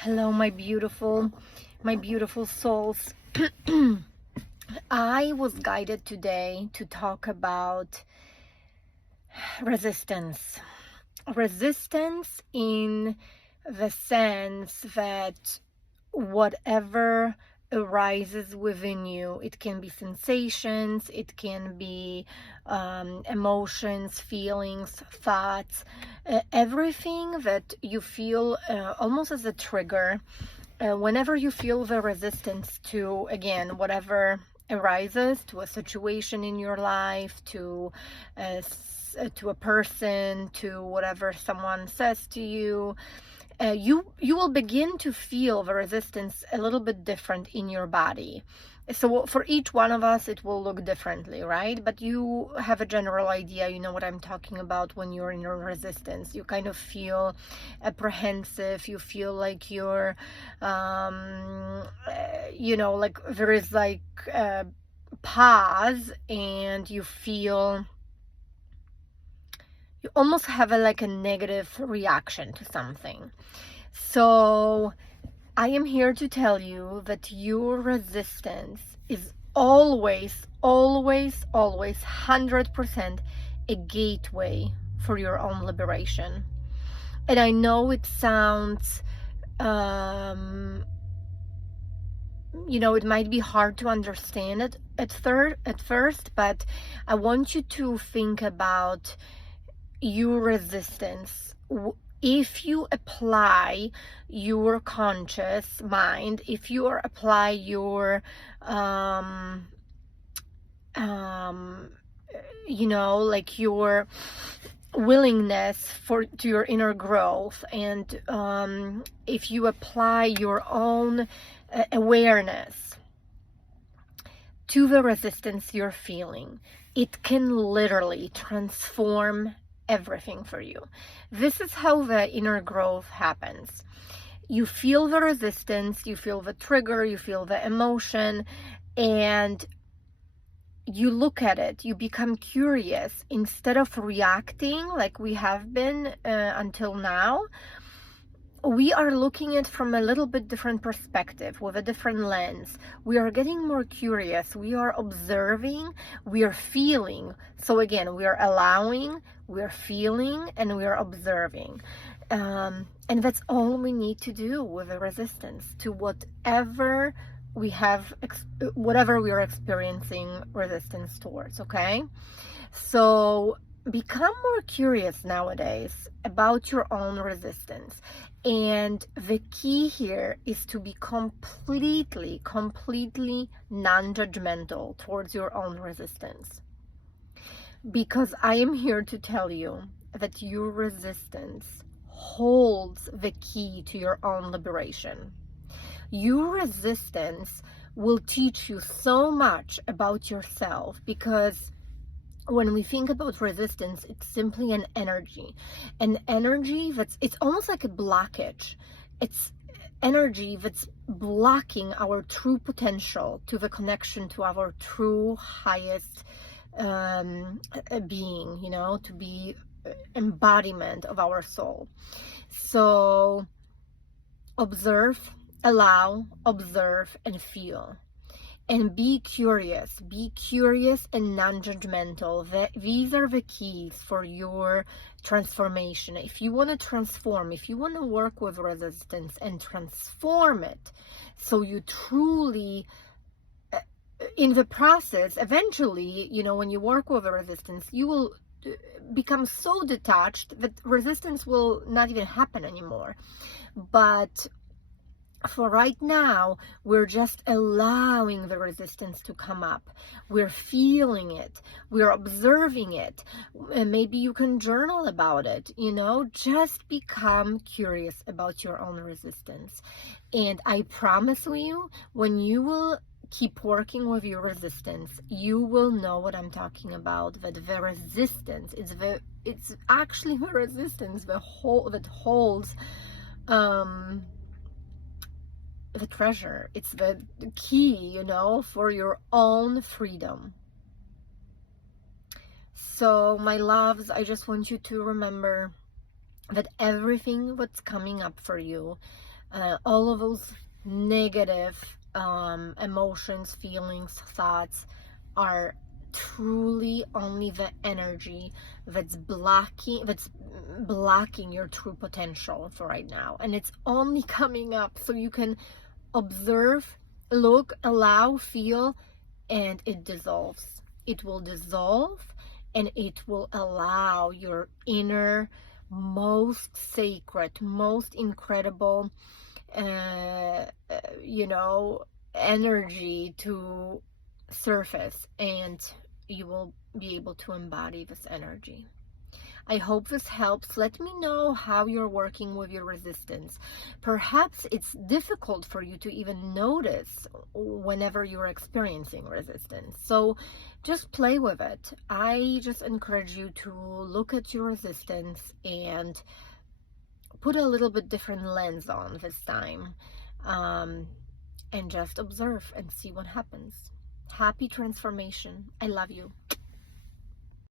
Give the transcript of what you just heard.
Hello, my beautiful souls. I was guided today to talk about resistance. Resistance in the sense that whatever arises within you, it can be sensations, it can be emotions, feelings, thoughts, everything that you feel almost as a trigger. Whenever you feel the resistance to, again, whatever arises, to a situation in your life, to a person, to whatever someone says to you, you will begin to feel the resistance a little bit different in your body. So for each one of us, it will look differently, right? But you have a general idea, you know what I'm talking about when you're in your resistance. You kind of feel apprehensive, you feel like you're, like there is like a pause, and you feel you almost have like a negative reaction to something. So I am here to tell you that your resistance is always, always, always 100% a gateway for your own liberation. And I know it sounds, it might be hard to understand it at first, but I want you to think about your resistance. If you apply your conscious mind, if you apply your like your willingness to your inner growth, and if you apply your own awareness to the resistance you're feeling, it can literally transform everything for you. This is how the inner growth happens. You feel the resistance, you feel the trigger, you feel the emotion, and you look at it, you become curious. Instead of reacting like we have been until now, we are looking at it from a little bit different perspective, with a different lens. We are getting more curious, we are observing, we are feeling. So again, we are allowing, we are feeling, and we are observing. And that's all we need to do with the resistance to whatever we have, whatever we are experiencing resistance towards, okay? So become more curious nowadays about your own resistance. And the key here is to be completely non-judgmental towards your own resistance. Because I am here to tell you that your resistance holds the key to your own liberation. Your resistance will teach you so much about yourself, because when we think about resistance, it's simply an energy it's almost like a blockage. It's energy that's blocking our true potential to the connection to our true highest being, to be embodiment of our soul. So observe, allow, observe, and feel. And be curious and non-judgmental. These are the keys for your transformation. If you want to transform, if you want to work with resistance and transform it, so you truly, in the process, eventually, when you work with a resistance, you will become so detached that resistance will not even happen anymore. But for right now, we're just allowing the resistance to come up. We're feeling it. We're observing it. And maybe you can journal about it, just become curious about your own resistance. And I promise you, when you will keep working with your resistance, you will know what I'm talking about. That the resistance it's actually the resistance that holds the treasure. It's the key, for your own freedom. So my loves, I just want you to remember that everything that's coming up for you, all of those negative emotions, feelings, thoughts are truly only the energy that's blocking your true potential for right now, and it's only coming up. So you can observe, look, allow, feel, and it dissolves. It will dissolve, and it will allow your inner, most sacred, most incredible you know, energy to surface, and you will be able to embody this energy. I hope this helps. Let me know how you're working with your resistance. Perhaps it's difficult for you to even notice whenever you're experiencing resistance. So just play with it. I just encourage you to look at your resistance and put a little bit different lens on this time, and just observe and see what happens. Happy transformation. I love you.